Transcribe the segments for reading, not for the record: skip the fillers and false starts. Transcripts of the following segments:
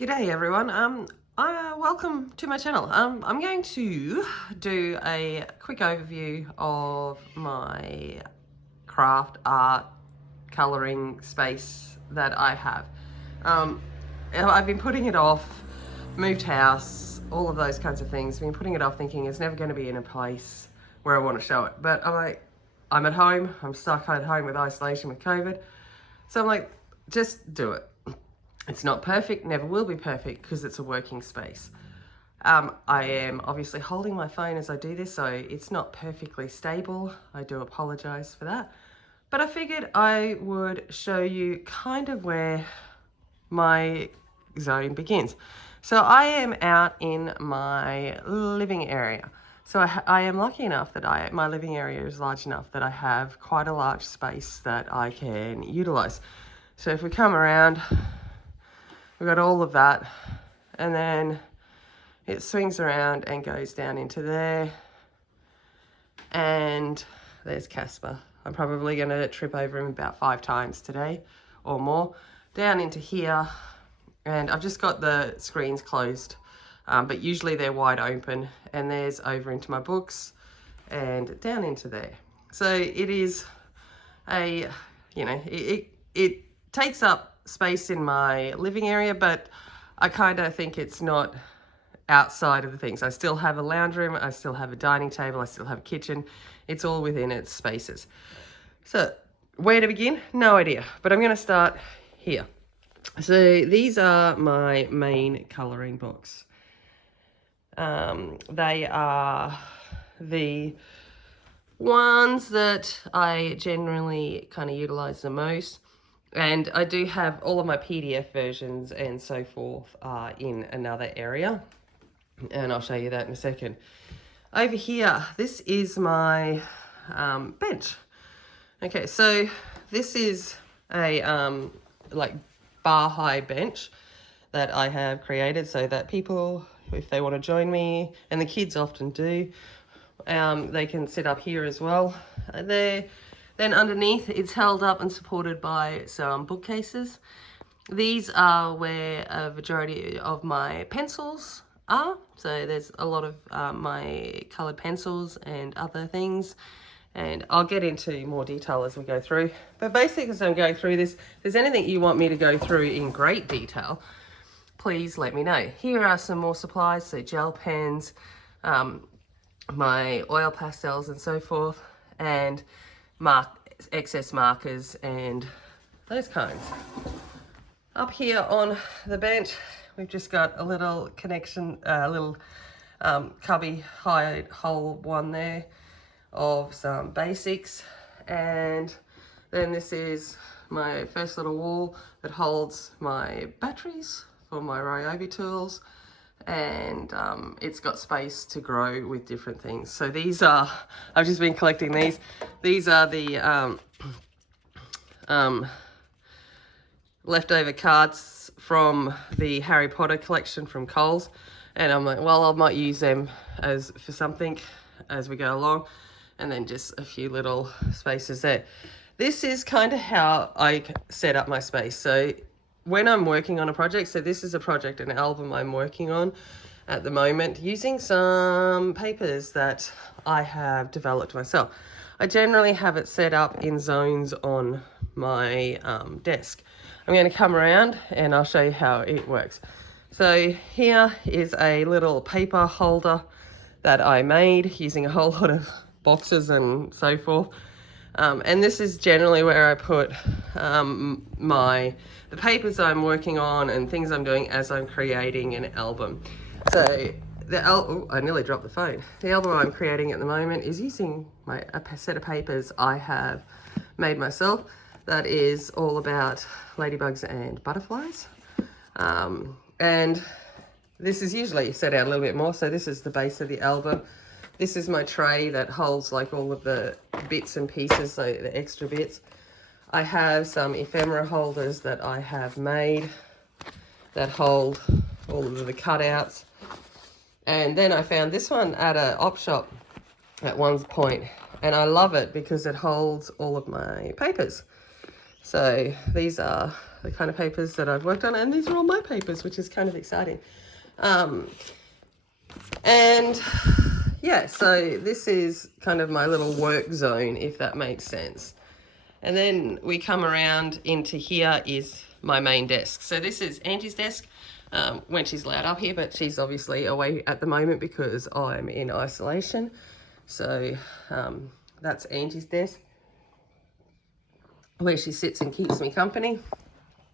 G'day everyone. Welcome to my channel. I'm going to do a quick overview of my craft art colouring space that I have. I've been putting it off, moved house, all of those kinds of things. Been putting it off thinking it's never going to be in a place where I want to show it. But I'm at home, I'm stuck at home with isolation with COVID. So I'm like, just do it. It's not perfect, never will be perfect because it's a working space. I am obviously holding my phone as I do this, so it's not perfectly stable. I do apologize for that. But I figured I would show you kind of where my zone begins. So I am out in my living area. So I am lucky enough that my living area is large enough that I have quite a large space that I can utilize. So if we come around, we've got all of that, and then it swings around and goes down into there, and there's Casper. I'm probably going to trip over him about 5 times today or more. Down into here, and I've just got the screens closed, but usually they're wide open, and there's over into my books and down into there. So it is it takes up space in my living area, but I kind of think it's not outside of the things. I still have a lounge room, I still have a dining table, I still have a kitchen. It's all within its spaces. So where to begin? No idea, but I'm going to start here. So these are my main colouring books. They are the ones that I generally kind of utilize the most. And I do have all of my PDF versions and so forth in another area. And I'll show you that in a second. Over here, this is my bench. Okay, so this is a like bar high bench that I have created so that people, if they want to join me, and the kids often do, they can sit up here as well. Then underneath, it's held up and supported by some bookcases. These are where a majority of my pencils are. So there's a lot of my coloured pencils and other things. And I'll get into more detail as we go through. But basically, as I'm going through this, if there's anything you want me to go through in great detail, please let me know. Here are some more supplies, so gel pens, my oil pastels and so forth, and excess markers and those kinds. Up here on the bench, we've just got a little connection, cubby hole one there of some basics, and then this is my first little wall that holds my batteries for my Ryobi tools, and it's got space to grow with different things. So these are, I've just been collecting these. These are the leftover cards from the Harry Potter collection from Coles, and I'm like, well, I might use them for something as we go along, and then just a few little spaces there. This is kind of how I set up my space. So when I'm working on a project, so this is a project, an album I'm working on at the moment, using some papers that I have developed myself. I generally have it set up in zones on my desk. I'm going to come around and I'll show you how it works. So here is a little paper holder that I made using a whole lot of boxes and so forth. And this is generally where I put the papers I'm working on and things I'm doing as I'm creating an album. So I nearly dropped the phone. The album I'm creating at the moment is using a set of papers I have made myself that is all about ladybugs and butterflies. And this is usually set out a little bit more. So this is the base of the album. This is my tray that holds like all of the bits and pieces, so the extra bits. I have some ephemera holders that I have made that hold all of the cutouts. And then I found this one at a op shop at one point, and I love it because it holds all of my papers. So these are the kind of papers that I've worked on, and these are all my papers, which is kind of exciting. And yeah, so this is kind of my little work zone, if that makes sense. And then we come around into here is my main desk. So this is Angie's desk when she's allowed up here, but she's obviously away at the moment because I'm in isolation. So that's Angie's desk, where she sits and keeps me company.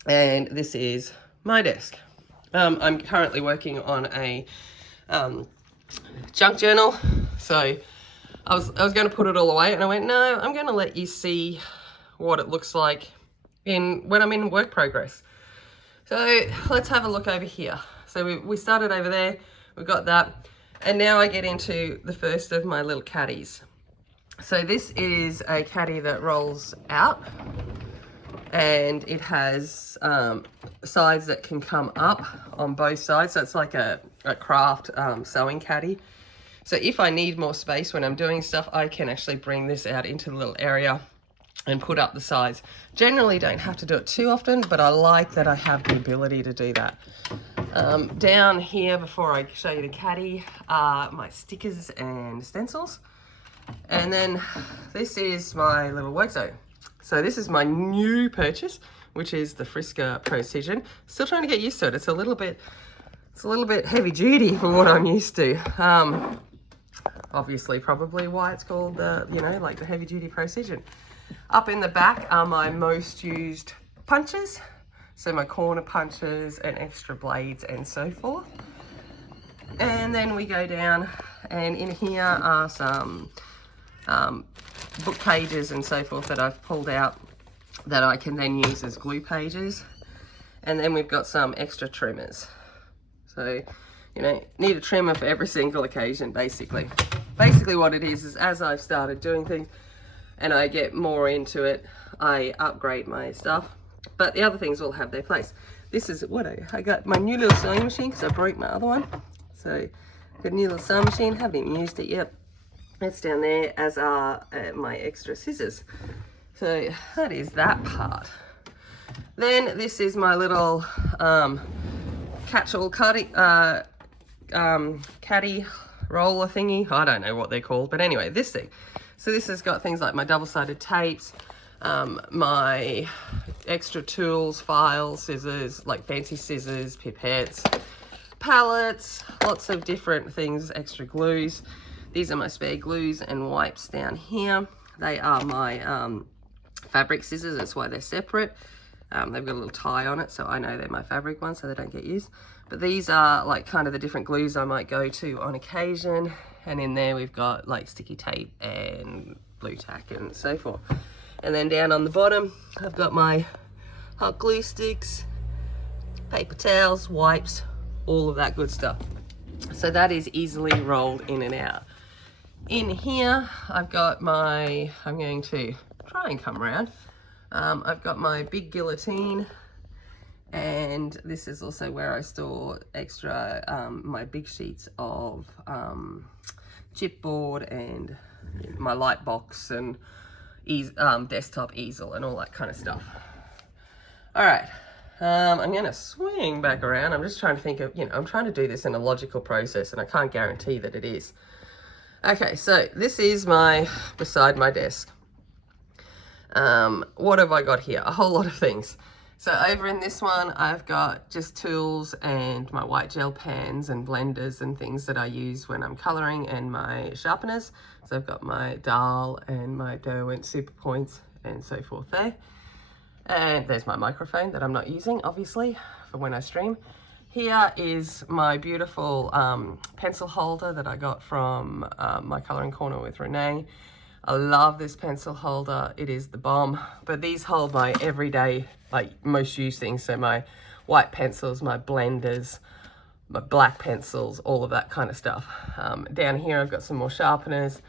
And this is my desk. I'm currently working on a junk journal. So I was going to put it all away, and I went, no, I'm going to let you see what it looks like when I'm in work progress. So let's have a look over here. So we started over there, we've got that, and now I get into the first of my little caddies. So this is a caddy that rolls out, and it has sides that can come up on both sides. So it's like a craft sewing caddy. So if I need more space when I'm doing stuff, I can actually bring this out into the little area and put up the sides. Generally don't have to do it too often, but I like that I have the ability to do that. Down here, before I show you the caddy, are my stickers and stencils. And then this is my little work zone. So this is my new purchase, which is the Frisker Precision. Still trying to get used to it. It's a little bit heavy duty for what I'm used to. Obviously, probably why it's called like the heavy duty Precision. Up in the back are my most used punches. So my corner punches and extra blades and so forth. And then we go down, and in here are some book pages and so forth that I've pulled out that I can then use as glue pages. And then we've got some extra trimmers. So, need a trimmer for every single occasion, basically. Basically what it is as I've started doing things and I get more into it, I upgrade my stuff. But the other things all have their place. This is what I got my new little sewing machine because I broke my other one. So I've got a new little sewing machine, haven't even used it yet. That's down there, as are my extra scissors. So that is that part. Then this is my little catch-all caddy roller thingy. I don't know what they're called, but anyway, this thing. So this has got things like my double-sided tapes, my extra tools, files, scissors, like fancy scissors, pipettes, palettes, lots of different things, extra glues. These are my spare glues and wipes down here. They are my fabric scissors, that's why they're separate. They've got a little tie on it, so I know they're my fabric ones, so they don't get used. But these are like kind of the different glues I might go to on occasion. And in there we've got like sticky tape and blue tack and so forth. And then down on the bottom, I've got my hot glue sticks, paper towels, wipes, all of that good stuff. So that is easily rolled in and out. In here, I've got my, I'm going to try and come around. I've got my big guillotine, and this is also where I store extra, my big sheets of chipboard and my light box and desktop easel and all that kind of stuff. All right, I'm gonna swing back around. I'm just trying to think of, I'm trying to do this in a logical process, and I can't guarantee that it is. Okay, so this is beside my desk. What have I got here? A whole lot of things. So over in this one, I've got just tools and my white gel pens and blenders and things that I use when I'm coloring, and my sharpeners. So I've got my Dahl and my Derwent Super Points and so forth there. And there's my microphone that I'm not using, obviously, for when I stream. Here is my beautiful pencil holder that I got from my Colouring Corner with Renee. I love this pencil holder. It is the bomb. But these hold my everyday, like, most used things. So my white pencils, my blenders, my black pencils, all of that kind of stuff. Down here I've got some more sharpeners,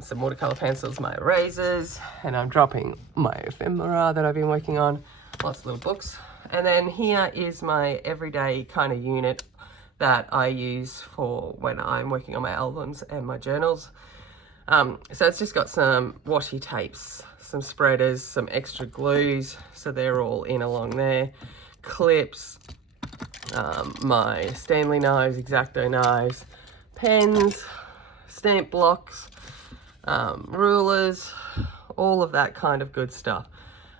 some watercolor pencils, my erasers, and I'm dropping my ephemera that I've been working on, lots of little books. And then here is my everyday kind of unit that I use for when I'm working on my albums and my journals. So it's just got some washi tapes, some spreaders, some extra glues, so they're all in along there, clips, my Stanley knives, X-Acto knives, pens, stamp blocks, rulers, all of that kind of good stuff.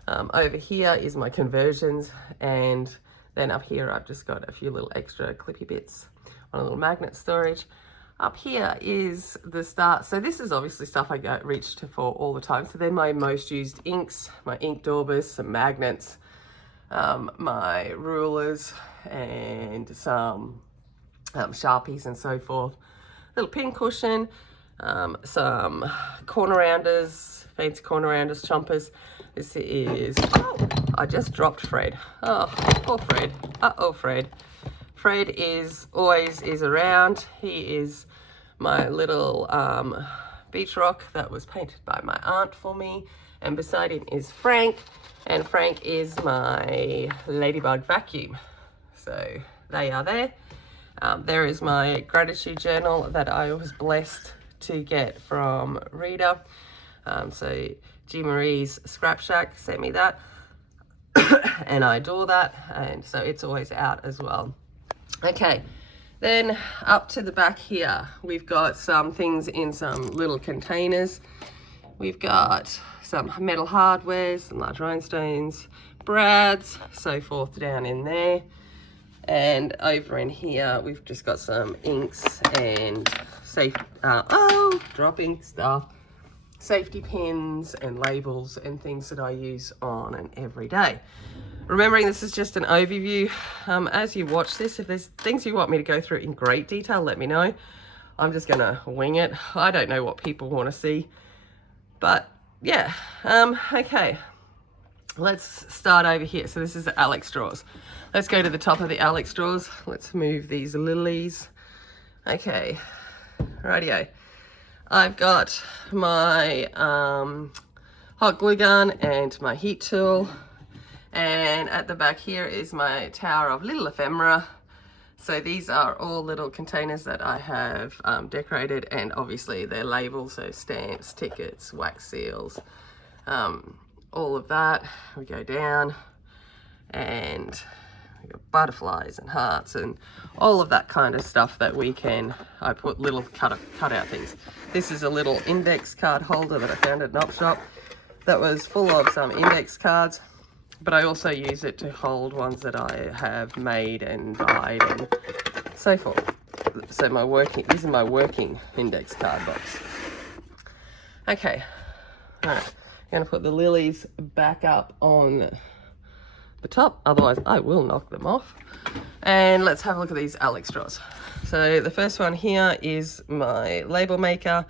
Over here is my conversions, and then up here I've just got a few little extra clippy bits on a little magnet storage. Up here is the start. So this is obviously stuff I reach for all the time. So they're my most used inks, my ink daubers, some magnets, my rulers, and some Sharpies and so forth. Little pin cushion, some corner rounders, fancy corner rounders, chompers. This is, oh, I just dropped Fred. Oh, poor Fred. Uh-oh, Fred. Fred is always around. He is my little beach rock that was painted by my aunt for me. And beside him is Frank. And Frank is my ladybug vacuum. So they are there. There is my gratitude journal that I was blessed to get from Rita. So G Marie's Scrap Shack sent me that. And I adore that. And so it's always out as well. Okay, then up to the back here, we've got some things in some little containers. We've got some metal hardwares, some large rhinestones, brads, so forth down in there. And over in here, we've just got some inks and dropping stuff, safety pins and labels and things that I use on an everyday. Remembering this is just an overview. As you watch this, if there's things you want me to go through in great detail, let me know. I'm just gonna wing it. I don't know what people want to see, but yeah. Okay, let's start over here. So this is the Alex drawers. Let's go to the top of the Alex drawers. Let's move these lilies. Okay, rightio. I've got my hot glue gun and my heat tool. And at the back here is my tower of little ephemera. So these are all little containers that I have decorated, and obviously they're labels, so stamps, tickets, wax seals, all of that. We go down and we got butterflies and hearts and all of that kind of stuff that we can, I put little cut out things. This is a little index card holder that I found at an op shop that was full of some index cards. But I also use it to hold ones that I have made and dyed and so forth. So this is my working index card box. Okay, all right. I'm gonna put the lilies back up on the top, otherwise I will knock them off. And let's have a look at these Alex drawers. So the first one here is my label maker,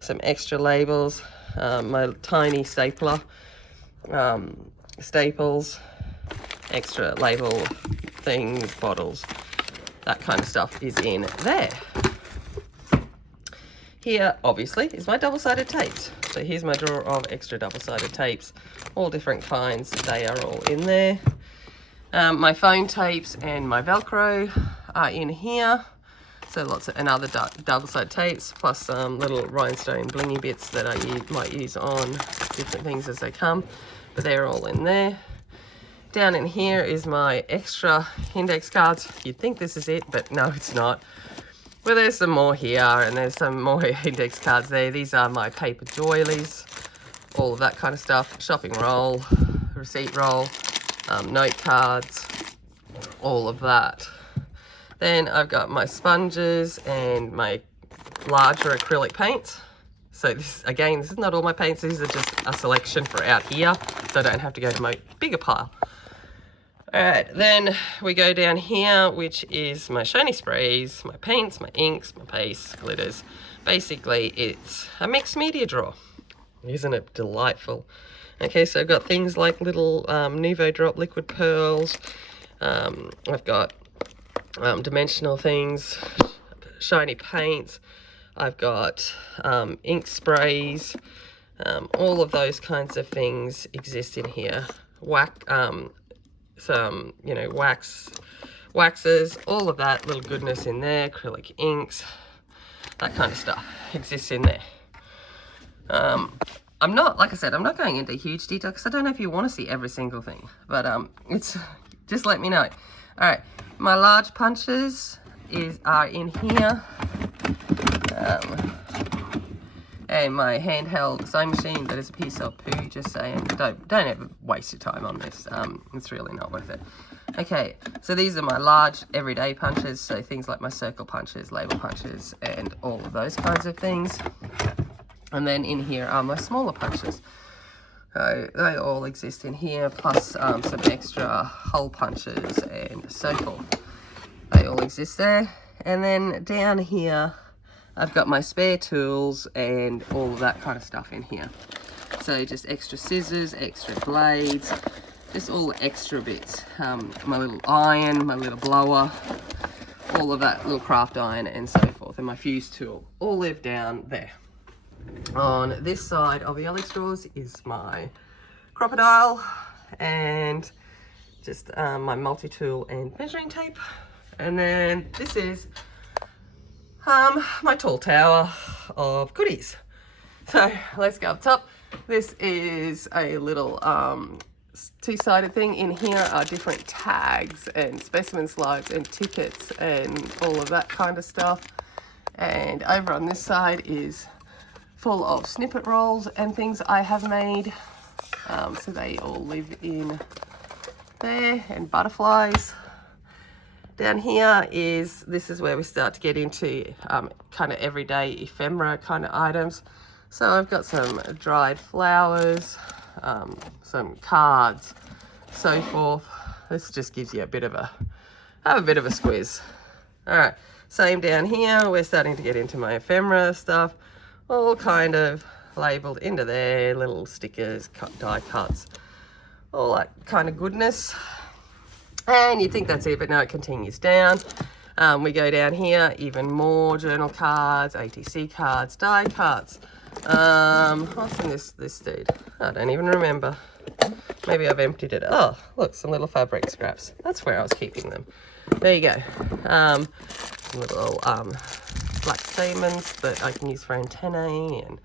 some extra labels, my tiny stapler, staples, extra label things, bottles, that kind of stuff is in there. Here, obviously, is my double-sided tapes. So here's my drawer of extra double-sided tapes, all different kinds. They are all in there. My phone tapes and my Velcro are in here. So lots of, and other double-sided tapes, plus some little rhinestone blingy bits that I might use on different things as they come. But they're all in there. Down in here is my extra index cards. You'd think this is it, but no, it's not. Well, there's some more here, and there's some more index cards there. These are my paper doilies, all of that kind of stuff. Shopping roll, receipt roll, note cards, all of that. Then I've got my sponges and my larger acrylic paints. So this, again, this is not all my paints. These are just a selection for out here, so I don't have to go to my bigger pile. All right, then we go down here, which is my shiny sprays, my paints, my inks, my pastes, glitters. Basically, it's a mixed media drawer. Isn't it delightful? Okay, so I've got things like little Nuvo Drop liquid pearls. I've got dimensional things, shiny paints. I've got ink sprays, all of those kinds of things exist in here. Some, you know, waxes, all of that little goodness in there, acrylic inks, that kind of stuff exists in there. I'm not, like I said, I'm not going into huge detail because I don't know if you want to see every single thing, but it's just let me know. All right, my large punches are in here, and my handheld sewing machine that is a piece of poo. Just saying, don't ever waste your time on this. It's really not worth it. Okay, so these are my large everyday punches, so things like my circle punches, label punches, and all of those kinds of things. And then in here are my smaller punches. So they all exist in here, plus some extra hole punches and so forth. They all exist there. And then down here, I've got my spare tools and all of that kind of stuff in here. So just extra scissors, extra blades, just all extra bits. My little iron, my little blower, all of that little craft iron and so forth. And my fuse tool all live down there. On this side of the Alex drawers is my crocodile and just my multi-tool and measuring tape. And then this is my tall tower of goodies. So let's go up top. This is a little two-sided thing. In here are different tags and specimen slides and tickets and all of that kind of stuff. And over on this side is full of snippet rolls and things I have made. So they all live in there, and butterflies. Down here this is where we start to get into kind of everyday ephemera kind of items. So I've got some dried flowers, some cards, so forth. This just gives you a bit of a squiz. All right, same down here. We're starting to get into my ephemera stuff. All kind of labelled into there, little stickers, die cuts, all that kind of goodness. And you think that's it, but no, it continues down. We go down here, even more journal cards, ATC cards, die cuts. What's in this dude? I don't even remember. Maybe I've emptied it. Oh, look, some little fabric scraps. That's where I was keeping them. There you go. Some little black stamens that I can use for antennae, and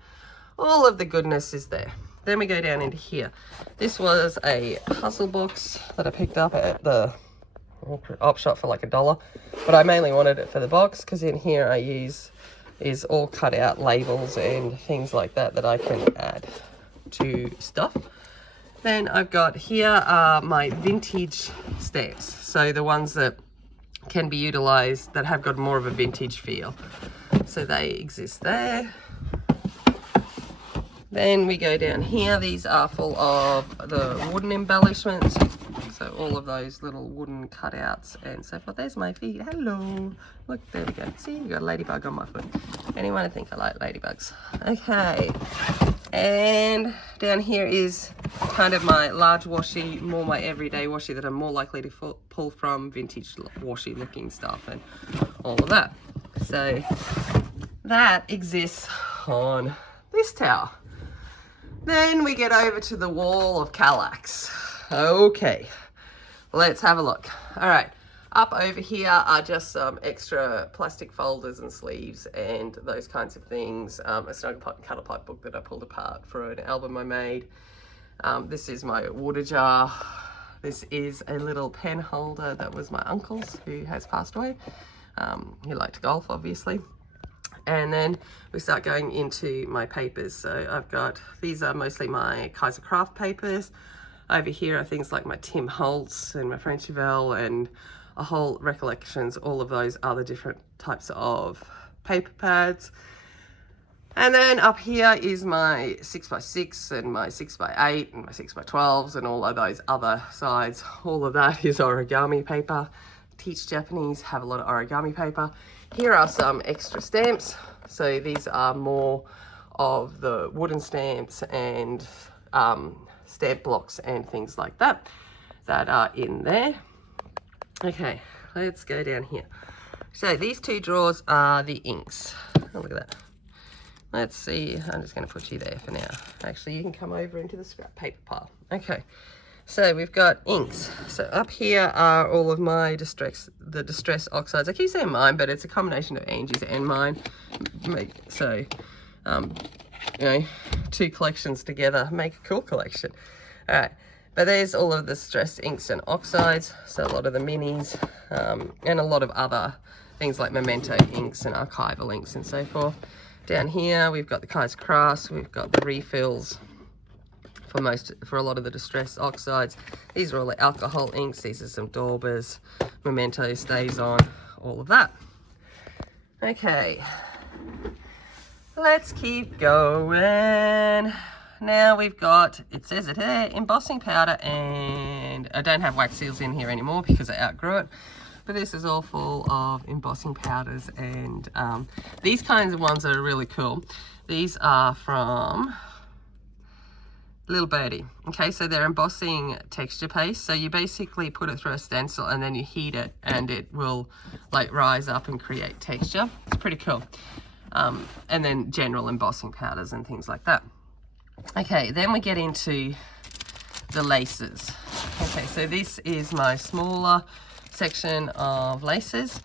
all of the goodness is there. Then we go down into here. This was a puzzle box that I picked up at the op shop for like $1, but I mainly wanted it for the box because in here I use is all cut out labels and things like that I can add to stuff. Then I've got here are my vintage stamps, so the ones that can be utilized that have got more of a vintage feel. So they exist there. Then we go down here. These are full of the wooden embellishments. So all of those little wooden cutouts and so forth. There's my feet. Hello. Look, there we go. See, you got a ladybug on my foot. Anyone think I like ladybugs? Okay. And down here is kind of my large washi, more my everyday washi that I'm more likely to pull from, vintage washi looking stuff and all of that. So that exists on this tower. Then we get over to the wall of Kallax. Okay, let's have a look. All right, up over here are just some extra plastic folders and sleeves and those kinds of things. A snuggle pot and cuddle pipe book that I pulled apart for an album I made. This is my water jar. This is a little pen holder that was my uncle's, who has passed away. He liked to golf, obviously. And then we start going into my papers. So I've got, these are mostly my Kaiser Craft papers. Over here are things like my Tim Holtz and my Frencheville and a whole recollections, all of those other different types of paper pads. And then up here is my 6x6 and my 6x8 and my 6x12s and all of those other sides. All of that is origami paper. Teach Japanese, have a lot of origami paper. Here are some extra stamps. So these are more of the wooden stamps and stamp blocks and things like that are in there. Okay, let's go down here. So these two drawers are the inks. Oh, look at that. Let's see, I'm just going to put you there for now. Actually, you can come over into the scrap paper pile. Okay, so we've got inks. So up here are all of my distress oxides. I keep saying mine, but it's a combination of Angie's and mine. So you know, two collections together make a cool collection. All right, but there's all of the stressed inks and oxides, so a lot of the minis, and a lot of other things like memento inks and archival inks and so forth. Down here we've got the Kai's Crafts, we've got the refills for a lot of the distressed oxides. These are all the alcohol inks. These are some daubers, memento, stays on, all of that. Okay, let's keep going. Now we've got, it says it here, embossing powder, and I don't have wax seals in here anymore because I outgrew it. But this is all full of embossing powders, and these kinds of ones are really cool. These are from Little Birdie. Okay, so they're embossing texture paste. So you basically put it through a stencil and then you heat it and it will like rise up and create texture. It's pretty cool. And then general embossing powders and things like that. Okay, then we get into the laces. Okay, so this is my smaller section of laces.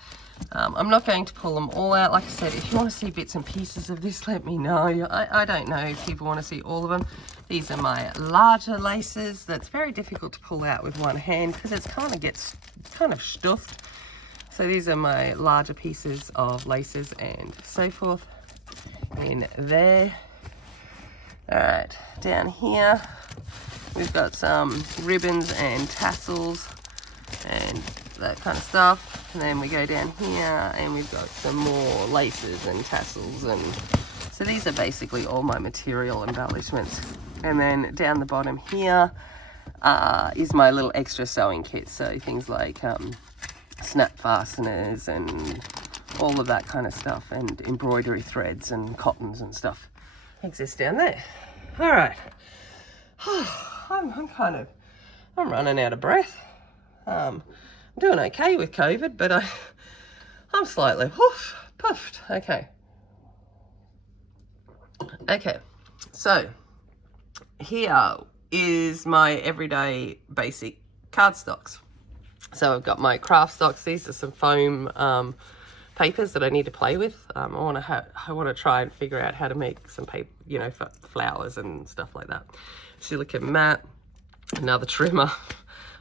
I'm not going to pull them all out. Like I said, if you want to see bits and pieces of this, let me know. I don't know if people want to see all of them. These are my larger laces. That's very difficult to pull out with one hand because it gets kind of stuffed. So these are my larger pieces of laces and so forth in there. All right, down here we've got some ribbons and tassels and that kind of stuff. And then we go down here and we've got some more laces and tassels, and so these are basically all my material embellishments. And then down the bottom here is my little extra sewing kit, so things like snap fasteners and all of that kind of stuff, and embroidery threads and cottons and stuff exists down there. All right, I'm running out of breath. I'm doing okay with COVID, but I'm slightly puffed. Okay, so here is my everyday basic cardstocks. So I've got my craft stocks. These are some foam papers that I need to play with. I want to try and figure out how to make some paper, you know, for flowers and stuff like that. Silicone mat, another trimmer.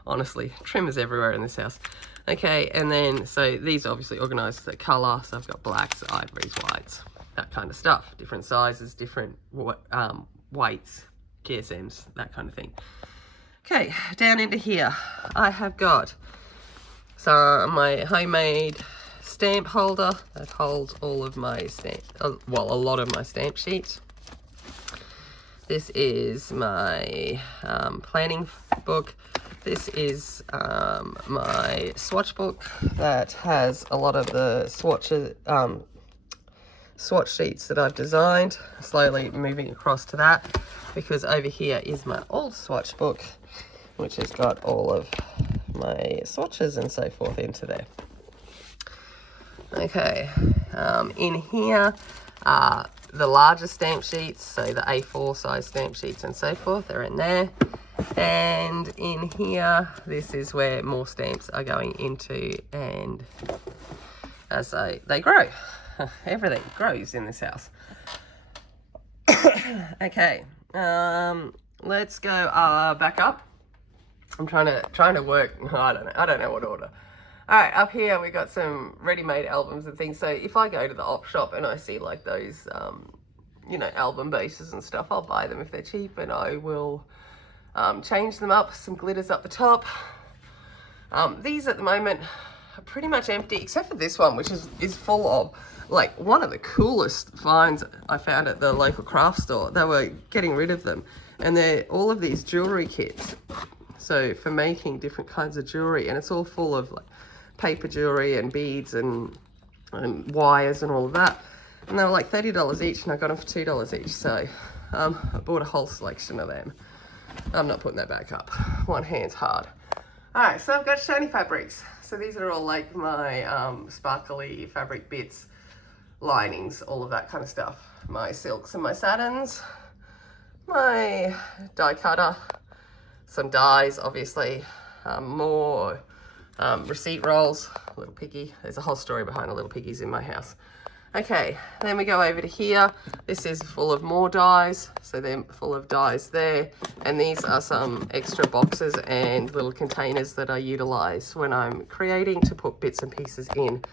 Honestly, trimmers everywhere in this house. Okay, and then so these obviously organized the color. So I've got blacks, ivories, whites, that kind of stuff. Different sizes, different weights, GSMs, that kind of thing. Okay, down into here, I have got my homemade stamp holder that holds all of my a lot of my stamp sheets. This is my planning book. This is my swatch book that has a lot of the swatch sheets that I've designed. Slowly moving across to that, because over here is my old swatch book, which has got all of my swatches and so forth into there. Okay, in here are the larger stamp sheets, so the A4 size stamp sheets and so forth, they're in there. And in here, this is where more stamps are going into, and as they grow. Everything grows in this house. Okay, let's go back up. I'm trying to work. I don't know what order. All right, up here we got some ready-made albums and things. So if I go to the op shop and I see like those, you know, album bases and stuff, I'll buy them if they're cheap, and I will change them up. Some glitters up the top. These at the moment are pretty much empty, except for this one, which is full of like one of the coolest finds I found at the local craft store. They were getting rid of them, and they're all of these jewelry kits. So for making different kinds of jewelry, and it's all full of like paper jewelry and beads and wires and all of that. And they were like $30 each, and I got them for $2 each. So I bought a whole selection of them. I'm not putting that back up. One hand's hard. All right, so I've got shiny fabrics. So these are all like my sparkly fabric bits, linings, all of that kind of stuff. My silks and my satins, my die cutter, some dies, obviously, more receipt rolls, little piggy. There's a whole story behind the little piggies in my house. Okay, then we go over to here. This is full of more dies, so they're full of dies there. And these are some extra boxes and little containers that I utilize when I'm creating to put bits and pieces in.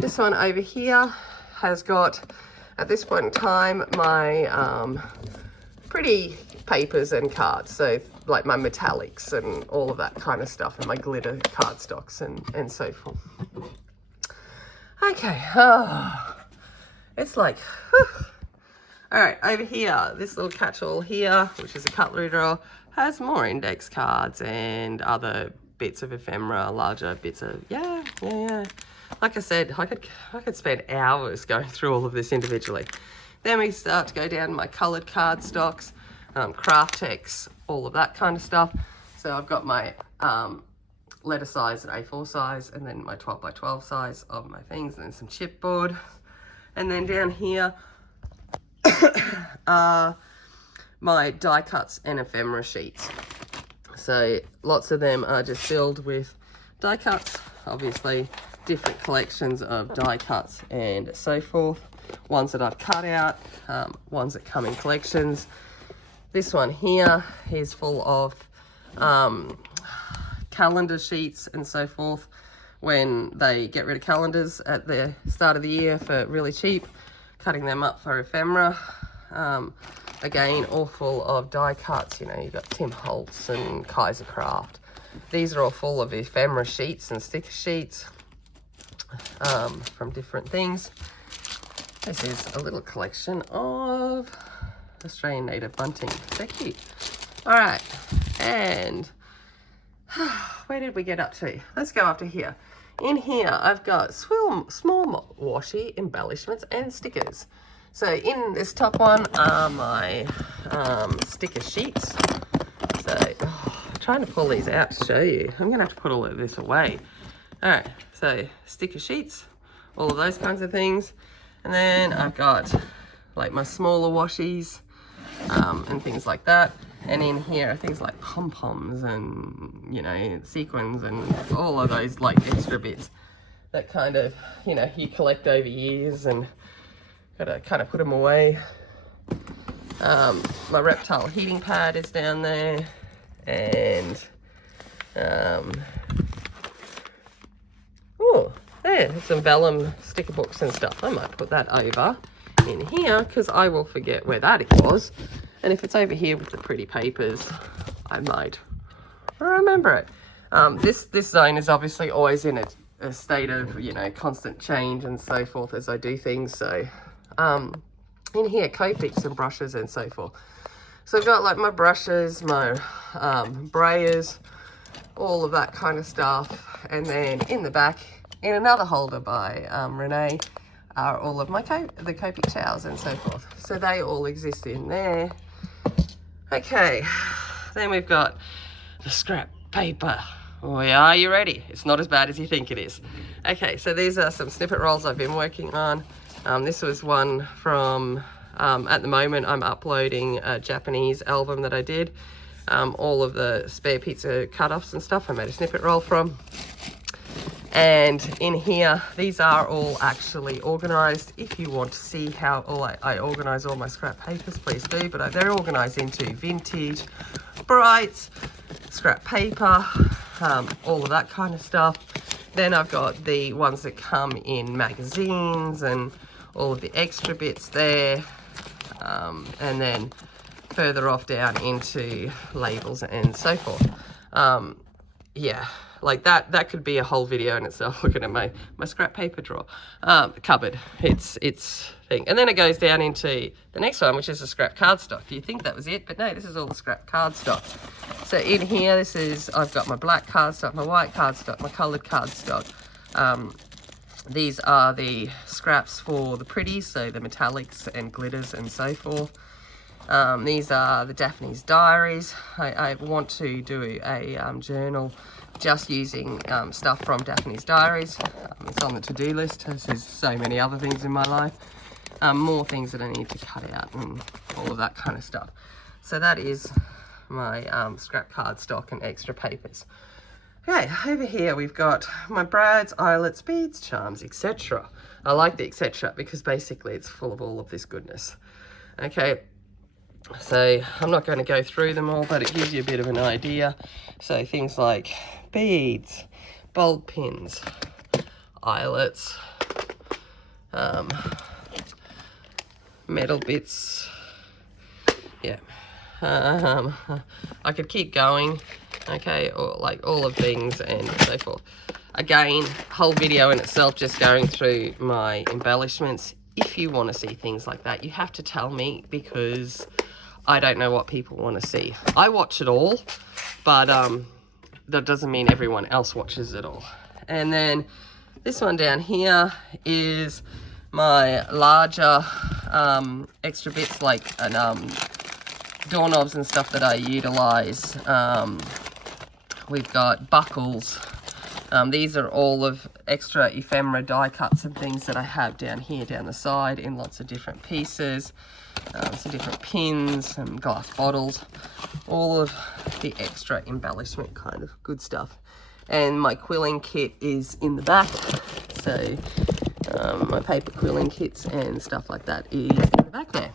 This one over here has got, at this point in time, my pretty papers and cards. So like my metallics and all of that kind of stuff, and my glitter cardstocks and so forth. Okay, it's like, whew. All right, over here, this little catch-all here, which is a cutlery drawer, has more index cards and other bits of ephemera, larger bits of, yeah. Like I said, I could spend hours going through all of this individually. Then we start to go down my coloured cardstocks, craft text, all of that kind of stuff. So I've got my letter size and A4 size, and then my 12 by 12 size of my things, and then some chipboard. And then down here are my die cuts and ephemera sheets. So lots of them are just filled with die cuts, obviously different collections of die cuts and so forth. Ones that I've cut out, ones that come in collections. This one here is full of calendar sheets and so forth. When they get rid of calendars at the start of the year for really cheap, cutting them up for ephemera. Again, all full of die cuts. You know, you've got Tim Holtz and Kaiser Craft. These are all full of ephemera sheets and sticker sheets from different things. This is a little collection of Australian native bunting. They're cute. All right, and where did we get up to? Let's go up to here. In here, I've got small washi embellishments and stickers. So in this top one are my sticker sheets. So I'm trying to pull these out to show you. I'm gonna have to put all of this away. All right, so sticker sheets, all of those kinds of things. And then I've got like my smaller washies and things like that. And in here are things like pom-poms and, you know, sequins and all of those like extra bits that kind of, you know, you collect over years and gotta kind of put them away. My reptile heating pad is down there, and oh, there, some vellum sticker books and stuff. I might put that over in here because I will forget where that was. And if it's over here with the pretty papers, I might remember it. This zone is obviously always in a state of, you know, constant change and so forth as I do things. So in here, Copics and brushes and so forth. So I've got like my brushes, my brayers, all of that kind of stuff. And then in the back, in another holder by Renee, are all of my the Copic towels and so forth. So they all exist in there. Okay, then we've got the scrap paper. Oh, yeah, are you ready? It's not as bad as you think it is. Okay, so these are some snippet rolls I've been working on. This was one from, at the moment, I'm uploading a Japanese album that I did. All of the spare pizza cut-offs and stuff I made a snippet roll from. And in here, these are all actually organised. If you want to see how I organise all my scrap papers, please do. But they're organised into vintage, brights, scrap paper, all of that kind of stuff. Then I've got the ones that come in magazines and all of the extra bits there. And then further off down into labels and so forth. Yeah. Like that could be a whole video in itself, looking at my scrap paper drawer, cupboard, it's thing. And then it goes down into the next one, which is the scrap cardstock. Do you think that was it? But no, this is all the scrap cardstock. So in here, I've got my black cardstock, my white cardstock, my coloured cardstock. These are the scraps for the pretties, so the metallics and glitters and so forth. These are the Daphne's diaries. I want to do a journal just using stuff from Daphne's diaries. It's on the to-do list, as there's so many other things in my life. More things that I need to cut out and all of that kind of stuff. So that is my scrap cardstock and extra papers. Okay, over here we've got my brads, eyelets, beads, charms, etc. I like the etc. because basically it's full of all of this goodness. Okay, so I'm not going to go through them all, but it gives you a bit of an idea. So things like beads, bulb pins, eyelets, metal bits, yeah. I could keep going, okay, or like all of things and so forth. Again, whole video in itself just going through my embellishments. If you want to see things like that, you have to tell me, because I don't know what people want to see. I watch it all, but that doesn't mean everyone else watches it all. And then this one down here is my larger extra bits, like doorknobs and stuff that I utilize. We've got buckles. These are all of extra ephemera die cuts and things that I have down here, down the side, in lots of different pieces. Some different pins, some glass bottles, all of the extra embellishment kind of good stuff. And my quilling kit is in the back, so my paper quilling kits and stuff like that is in the back there.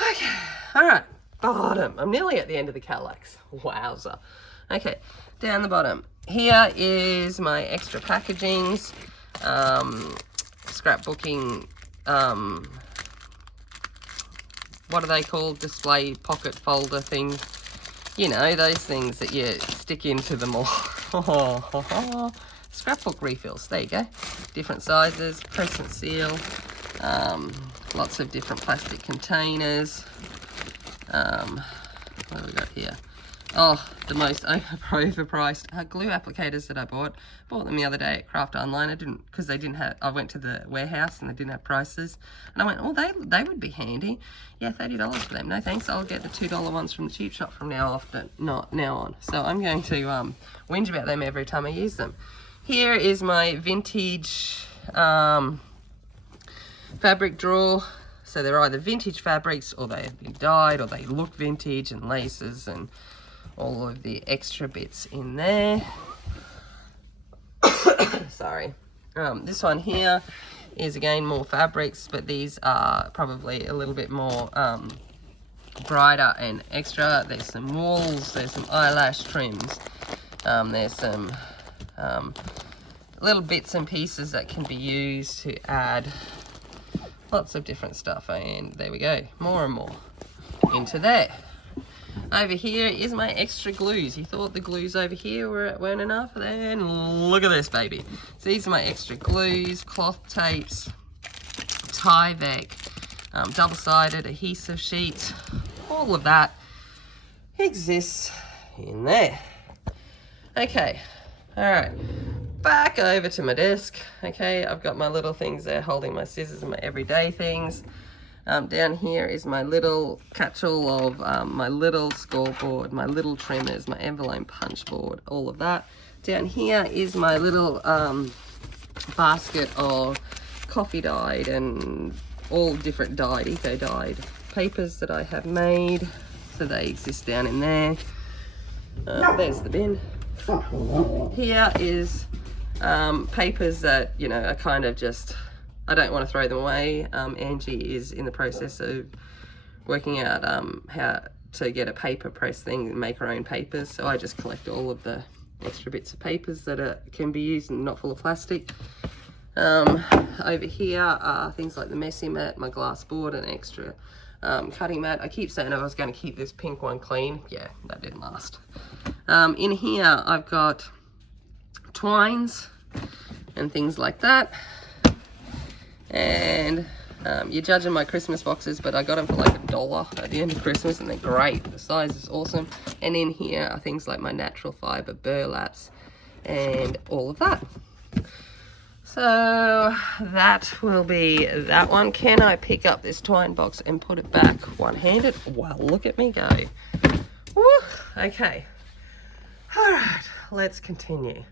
Okay, all right, bottom. I'm nearly at the end of the Calax. Wowza. Okay, down the bottom. Here is my extra packagings, scrapbooking, what are they called? Display pocket folder thing. You know, those things that you stick into them all. Scrapbook refills, there you go. Different sizes, press and seal. Lots of different plastic containers. What have we got here? Oh, the most overpriced glue applicators that I bought. Bought them the other day at Craft Online. I didn't, because they didn't have, I went to the warehouse and they didn't have prices. And I went, oh, they would be handy. Yeah, $30 for them. No thanks, I'll get the $2 ones from the cheap shop from now on. So I'm going to whinge about them every time I use them. Here is my vintage fabric drawer. So they're either vintage fabrics, or they have been dyed, or they look vintage, and laces and all of the extra bits in there. Sorry. This one here is again more fabrics, but these are probably a little bit more brighter and extra. There's some wools, there's some eyelash trims, there's some little bits and pieces that can be used to add lots of different stuff. And there we go, more and more into there. Over here is my extra glues. You thought the glues over here weren't enough? Then look at this, baby. So these are my extra glues, cloth tapes, Tyvek, double-sided adhesive sheets. All of that exists in there. Okay, all right. Back over to my desk. Okay, I've got my little things there holding my scissors and my everyday things. Down here is my little catch-all of my little scoreboard, my little trimmers, my envelope punch board, all of that. Down here is my little basket of coffee dyed and all different dyed, eco-dyed papers that I have made. So they exist down in there. There's the bin. Here is papers that, you know, are kind of just, I don't want to throw them away. Angie is in the process of working out how to get a paper press thing and make her own papers. So I just collect all of the extra bits of papers that can be used and not full of plastic. Over here are things like the messy mat, my glass board, and extra cutting mat. I keep saying I was going to keep this pink one clean. Yeah, that didn't last. In here I've got twines and things like that. And you're judging my Christmas boxes, but I got them for like $1 at the end of Christmas, and they're great. The size is awesome. And in here are things like my natural fiber burlaps and all of that. So that will be that one. Can I pick up this twine box and put it back one-handed? Well, look at me go. Woo! Okay. All right, let's continue.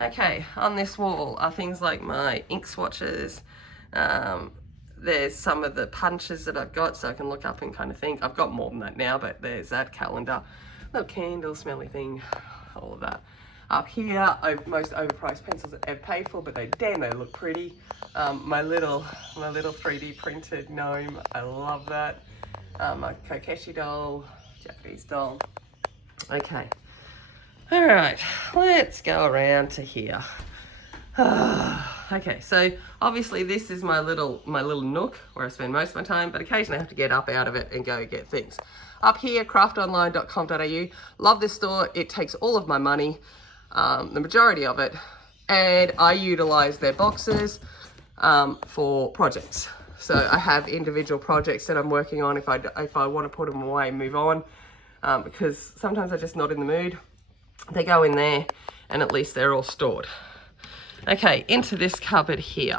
Okay, on this wall are things like my ink swatches. There's some of the punches that I've got, so I can look up and kind of think. I've got more than that now, but there's that calendar. Little candle smelly thing. all of that. Up here, most overpriced pencils that I've paid for, but they look pretty. My little 3D printed gnome, I love that. My Kokeshi doll, Japanese doll. Okay, all right, let's go around to here. Okay, so obviously this is my little nook where I spend most of my time, but occasionally I have to get up out of it and go get things. Up here, craftonline.com.au. Love this store. It takes all of my money, the majority of it, and I utilize their boxes for projects. So I have individual projects that I'm working on if I want to put them away and move on, because sometimes I'm just not in the mood. They go in there and at least they're all stored. Okay, into this cupboard here.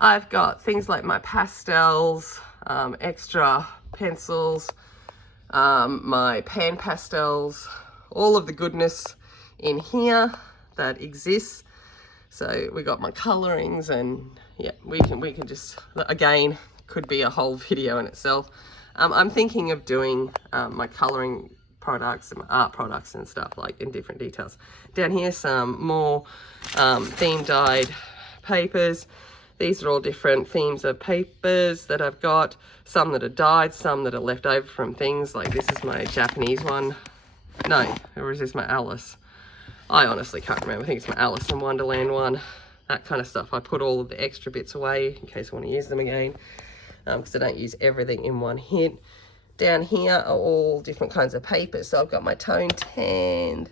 I've got things like my pastels, extra pencils, my pan pastels, all of the goodness in here that exists. So we got my colorings, and yeah, we can just, again, could be a whole video in itself. I'm thinking of doing my coloring products and art products and stuff, like in different details. Down here, some more theme dyed papers. These are all different themes of papers that I've got, some that are dyed, some that are left over from things. Like this is my Japanese one. No, or is this my Alice? I honestly can't remember. I think it's my Alice in Wonderland one. That kind of stuff. I put all of the extra bits away in case I want to use them again, because I don't use everything in one hit. Down here are all different kinds of papers. So I've got my tone tanned,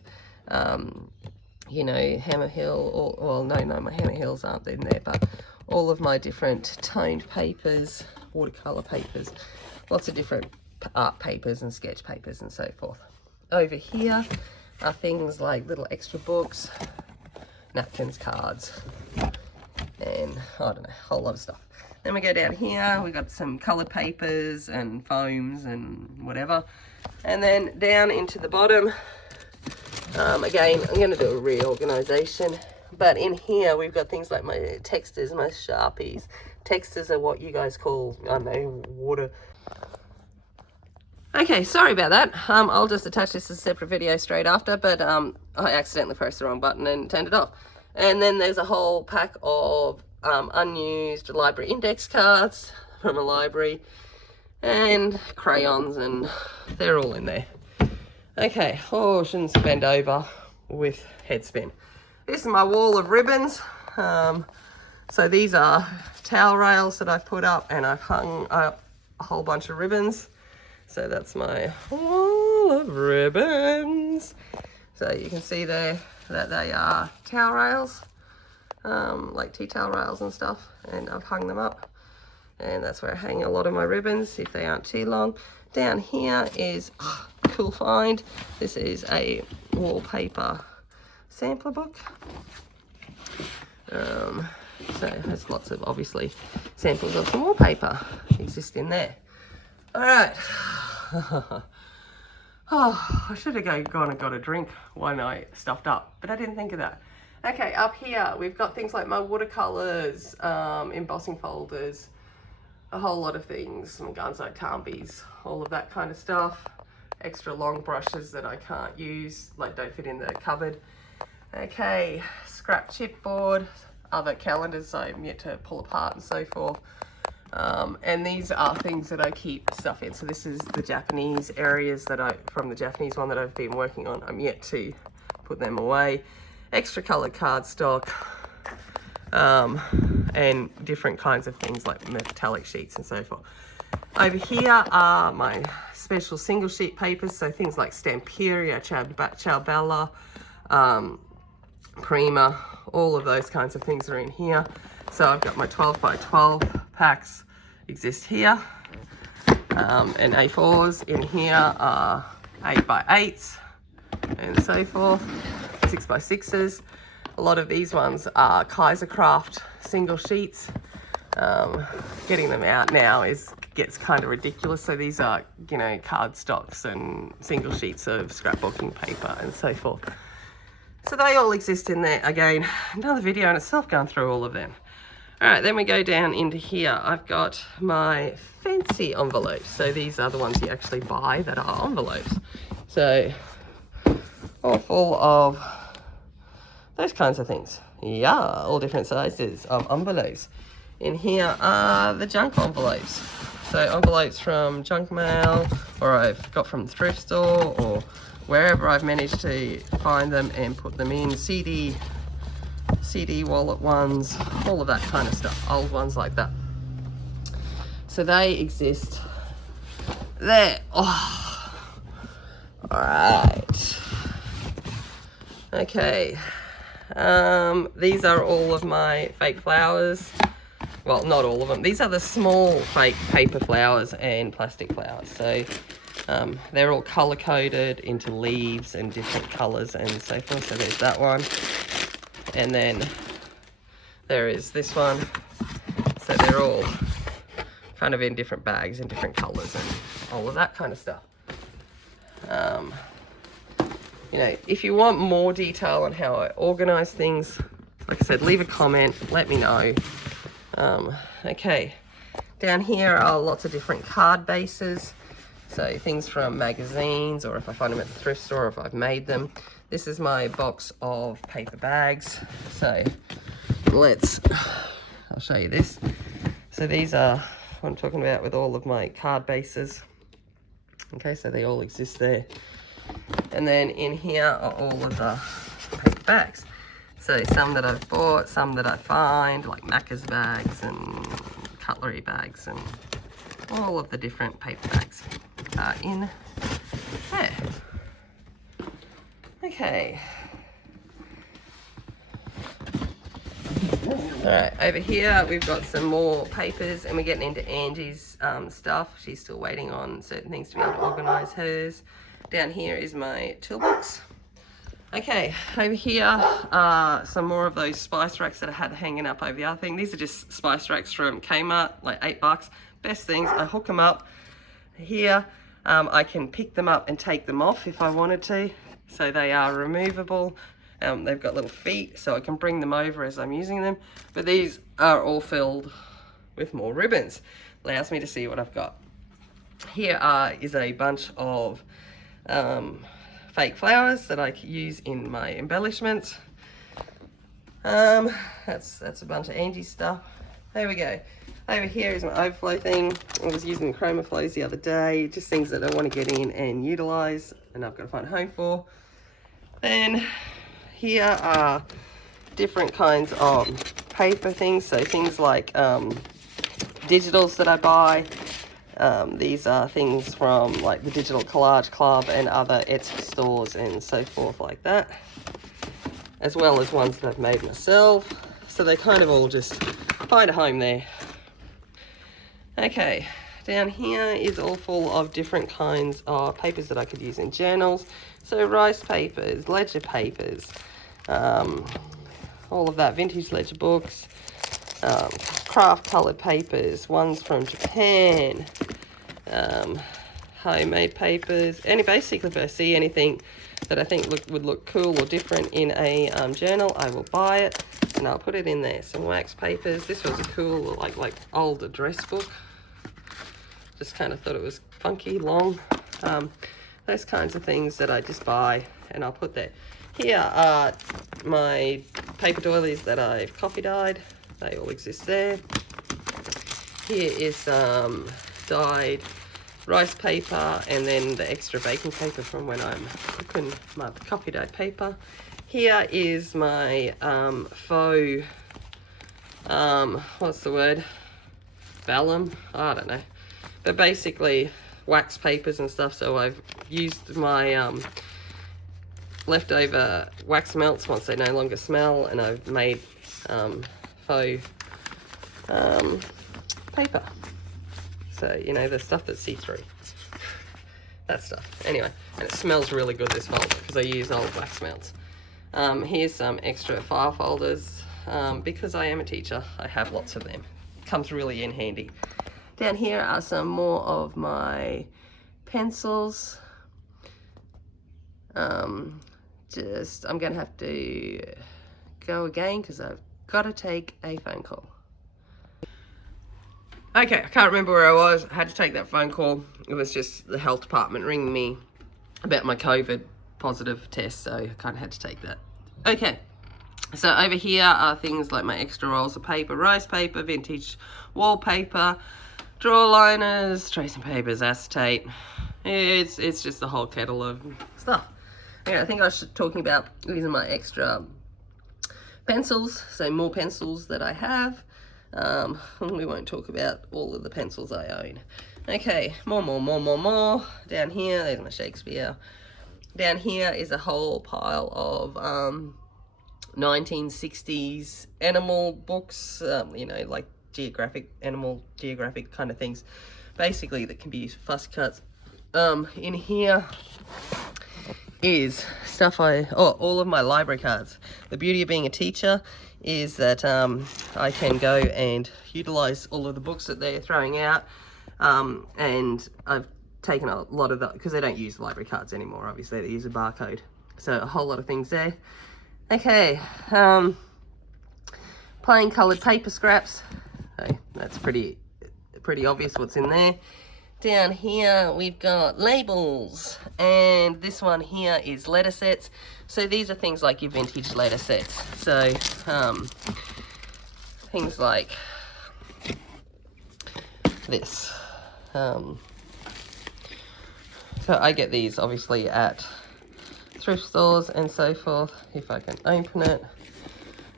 you know, Hammer Hill, well, no, my Hammer Hills aren't in there, but all of my different toned papers, watercolor papers, lots of different art papers and sketch papers and so forth. Over here are things like little extra books, napkins, cards, and I don't know, a whole lot of stuff. Then we go down here, we got some colored papers and foams and whatever. And then down into the bottom, again, I'm going to do a reorganization. But in here, we've got things like my textures, my Sharpies. Textures are what you guys call, I don't know, water. Okay, sorry about that. I'll just attach this as a separate video straight after, but I accidentally pressed the wrong button and turned it off. And then there's a whole pack of unused library index cards from a library, and crayons, and they're all in there. Okay, oh, shouldn't bend over with head spin. This is my wall of ribbons. So these are towel rails that I've put up, and I've hung up a whole bunch of ribbons. So that's my wall of ribbons. So you can see there that they are towel rails, like tea towel rails and stuff, and I've hung them up. And that's where I hang a lot of my ribbons if they aren't too long. Down here is, cool find. This is a wallpaper sampler book. So there's lots of, obviously, samples of some wallpaper exist in there. All right. Oh, I should have gone and got a drink when I stuffed up, but I didn't think of that. Okay, up here, we've got things like my watercolors, embossing folders, a whole lot of things, some Gunzo Tambies, all of that kind of stuff. Extra long brushes that I can't use, like don't fit in the cupboard. Okay, scrap chipboard, other calendars I'm yet to pull apart and so forth. And these are things that I keep stuff in. So this is the Japanese areas that from the Japanese one that I've been working on. I'm yet to put them away. Extra colored cardstock, and different kinds of things like metallic sheets and so forth. Over here are my special single sheet papers, so things like Stamperia, Ciao Prima, all of those kinds of things are in here. So I've got my 12 by 12 packs exist here, and A4s in here are 8 by 8s and so forth, 6 by 6s. A lot of these ones are Kaisercraft single sheets. Getting them out now gets kind of ridiculous. So these are, you know, card stocks and single sheets of scrapbooking paper and so forth. So they all exist in there. Again, another video in itself going through all of them. All right, then we go down into here. I've got my fancy envelopes. So these are the ones you actually buy that are envelopes. So all full of those kinds of things. Yeah, all different sizes of envelopes. In here are the junk envelopes. So envelopes from junk mail, or I've got from the thrift store, or wherever I've managed to find them and put them in. CD wallet ones, all of that kind of stuff, old ones like that. So they exist there. Oh. All right. Okay. These are all of my fake flowers. Well, not all of them. These are the small fake paper flowers and plastic flowers. So they're all color coded into leaves and different colors and so forth. So there's that one. And then there is this one. So they're all kind of in different bags in different colors and all of that kind of stuff. You know, if you want more detail on how I organize things, like I said, leave a comment, let me know. Okay, down here are lots of different card bases. So things from magazines, or if I find them at the thrift store, or if I've made them. This is my box of paper bags. So I'll show you this. So these are what I'm talking about with all of my card bases. Okay, so they all exist there. And then in here are all of the paper bags. So some that I've bought, some that I find, like Macca's bags and cutlery bags, and all of the different paper bags are in there. Okay. Alright, over here we've got some more papers, and we're getting into Angie's stuff. She's still waiting on certain things to be able to organise hers. Down here is my toolbox. Okay, over here are some more of those spice racks that I had hanging up over the other thing. These are just spice racks from Kmart, like $8. Best things, I hook them up here. I can pick them up and take them off if I wanted to. So they are removable. They've got little feet, so I can bring them over as I'm using them. But these are all filled with more ribbons. Allows me to see what I've got. Here is a bunch of fake flowers that I use in my embellishments. That's a bunch of Angie's stuff. There we go. Over here is my overflow thing. I was using chroma flows the other day, just things that I want to get in and utilize, and I've got to find a home for. Then here are different kinds of paper things, so things like digitals that I buy. These are things from like the Digital Collage Club and other Etsy stores and so forth like that, as well as ones that I've made myself. So they kind of all just find a home there. Okay, down here is all full of different kinds of papers that I could use in journals. So rice papers, ledger papers, all of that, vintage ledger books, craft coloured papers, ones from Japan, homemade papers, basically if I see anything that I think would look cool or different in a journal, I will buy it and I'll put it in there. Some wax papers. This was a cool like old address book. Just kind of thought it was funky, long. Those kinds of things that I just buy and I'll put there. Here are my paper doilies that I've coffee dyed. They all exist there. Here is some dyed rice paper, and then the extra baking paper from when I'm cooking my coffee dyed paper. Here is my faux, what's the word? Vellum? I don't know. But basically wax papers and stuff, so I've used my leftover wax melts once they no longer smell, and I've made faux paper. So, you know, the stuff that's see-through. That stuff. Anyway, and it smells really good, this folder, because I use old wax melts. Here's some extra file folders. Because I am a teacher, I have lots of them. Comes really in handy. Down here are some more of my pencils. I'm gonna have to go again because I've got to take a phone call. Okay, I can't remember where I was. I had to take that phone call. It was just the health department ringing me about my COVID positive test, so I kind of had to take that. Okay, so over here are things like my extra rolls of paper, rice paper, vintage wallpaper, drawer liners, tracing papers, acetate. It's just a whole kettle of stuff. Okay, I think I was talking about using my extra pencils, so more pencils that I have. We won't talk about all of the pencils I own. Okay, more. Down here, there's my Shakespeare. Down here is a whole pile of 1960s animal books, you know, like animal geographic kind of things, basically, that can be used for fuss cuts. In here is stuff all of my library cards. The beauty of being a teacher is that I can go and utilize all of the books that they're throwing out, and I've taken a lot of that because they don't use library cards anymore, obviously they use a barcode, so a whole lot of things there. Okay, plain coloured paper scraps, so that's pretty obvious what's in there. Down here we've got labels, and this one here is letter sets. So these are things like your vintage letter sets, so things like this. So I get these obviously at thrift stores and so forth. If I can open it,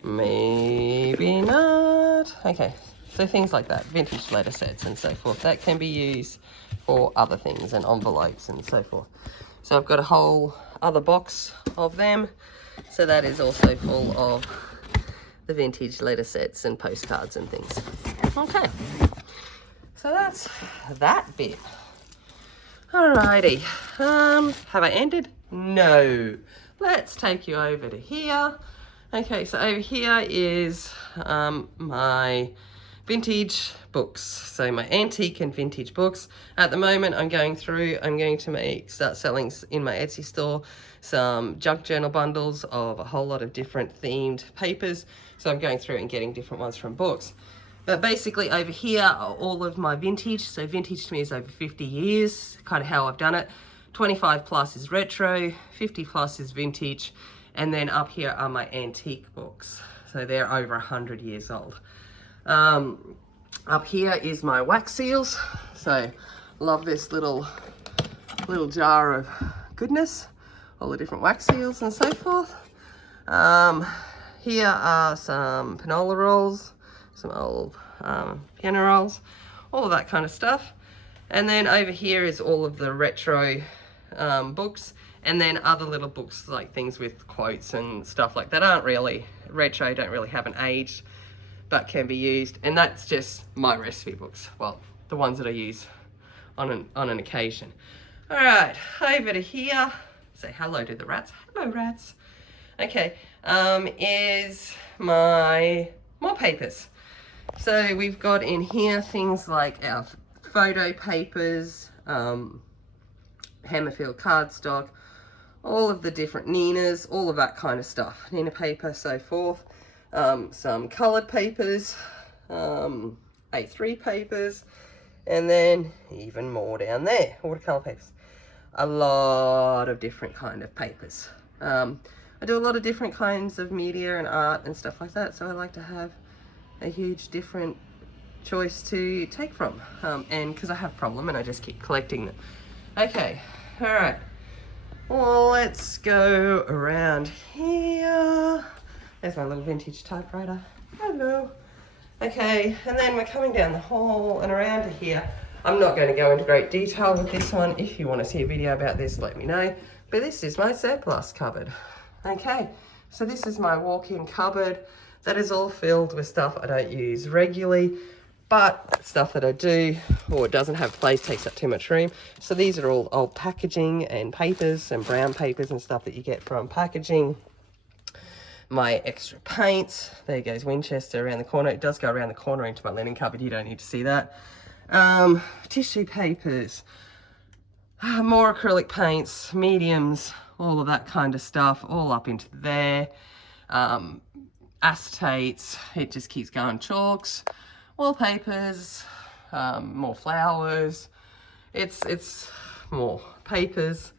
maybe not. Okay, so things like that, vintage letter sets and so forth, that can be used for other things, and envelopes and so forth. So I've got a whole other box of them, so that is also full of the vintage letter sets and postcards and things. Okay, so that's that bit. Alrighty, have I ended? No. Let's take you over to here. Okay, so over here is my vintage books, so my antique and vintage books. At the moment I'm going to start selling in my Etsy store some junk journal bundles of a whole lot of different themed papers, so I'm going through and getting different ones from books. But basically over here are all of my vintage. So vintage to me is over 50 years, kind of how I've done it. 25 plus is retro, 50 plus is vintage, and then up here are my antique books. So they're over 100 years old. Up here is my wax seals. So love this little jar of goodness, all the different wax seals and so forth. Here are some panola rolls, some old piano rolls, all of that kind of stuff. And then over here is all of the retro books, and then other little books like things with quotes and stuff like that aren't really retro, don't really have an age, but can be used. And that's just my recipe books, well, the ones that I use on an occasion. All right, over to here, say hello to the rats. Hello, rats. Okay, is my more papers. So we've got in here things like our photo papers, Hammerfield cardstock, all of the different Ninas, all of that kind of stuff, Nina paper, so forth. Some coloured papers, A3 papers, and then even more down there, watercolour papers. A lot of different kind of papers. I do a lot of different kinds of media and art and stuff like that, so I like to have a huge different choice to take from, and because I have a problem and I just keep collecting them. Okay, all right, well, let's go around here. There's my little vintage typewriter. Hello. Okay, and then we're coming down the hall and around to here. I'm not going to go into great detail with this one. If you want to see a video about this, let me know. But this is my surplus cupboard. Okay, so this is my walk-in cupboard that is all filled with stuff I don't use regularly, but stuff that I do, or it doesn't have place, takes up too much room. So these are all old packaging and papers and brown papers and stuff that you get from packaging. My extra paints, there goes Winchester around the corner. It does go around the corner into my linen cupboard, you don't need to see that. Tissue papers, more acrylic paints, mediums, all of that kind of stuff, all up into there. Acetates, it just keeps going, chalks, wallpapers, more flowers, it's more papers,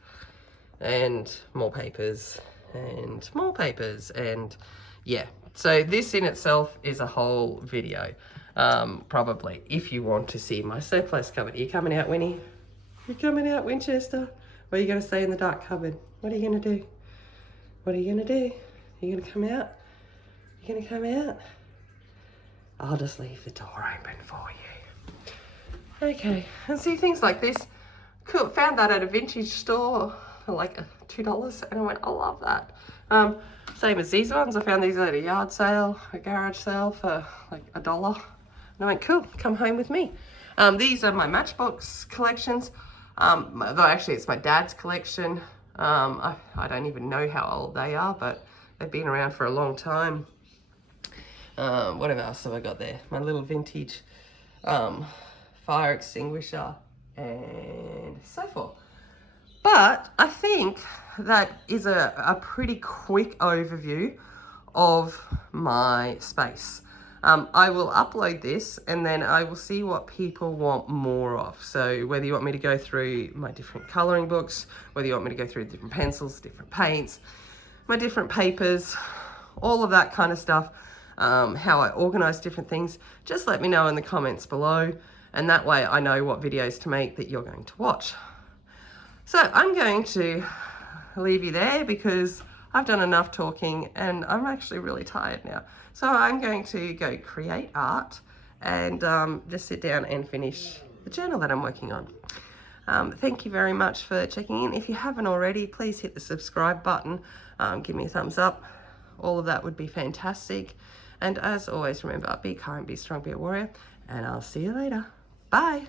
and more papers and more papers, and yeah. So this in itself is a whole video, probably, if you want to see my surplus cupboard. Are you coming out, Winnie? You're coming out, Winchester? Or are you going to stay in the dark cupboard? What are you going to do? What are you going to do? Are you going to come out? You going to come out? I'll just leave the door open for you. Okay, and see things like this. Cool, found that at a vintage store for like $2, and I went, I love that. Same as these ones. I found these at a yard sale, a garage sale for like $1. And I went, cool, come home with me. These are my Matchbox collections. Though actually it's my dad's collection. I don't even know how old they are, but they've been around for a long time. What else have I got there? My little vintage fire extinguisher and so forth. But I think that is a pretty quick overview of my space. I will upload this and then I will see what people want more of. So whether you want me to go through my different colouring books, whether you want me to go through different pencils, different paints, my different papers, all of that kind of stuff, how I organise different things, just let me know in the comments below, and that way I know what videos to make that you're going to watch. So I'm going to leave you there because I've done enough talking and I'm actually really tired now. So I'm going to go create art and just sit down and finish the journal that I'm working on. Thank you very much for checking in. If you haven't already, please hit the subscribe button. Give me a thumbs up. All of that would be fantastic. And as always, remember, be kind, be strong, be a warrior. And I'll see you later. Bye.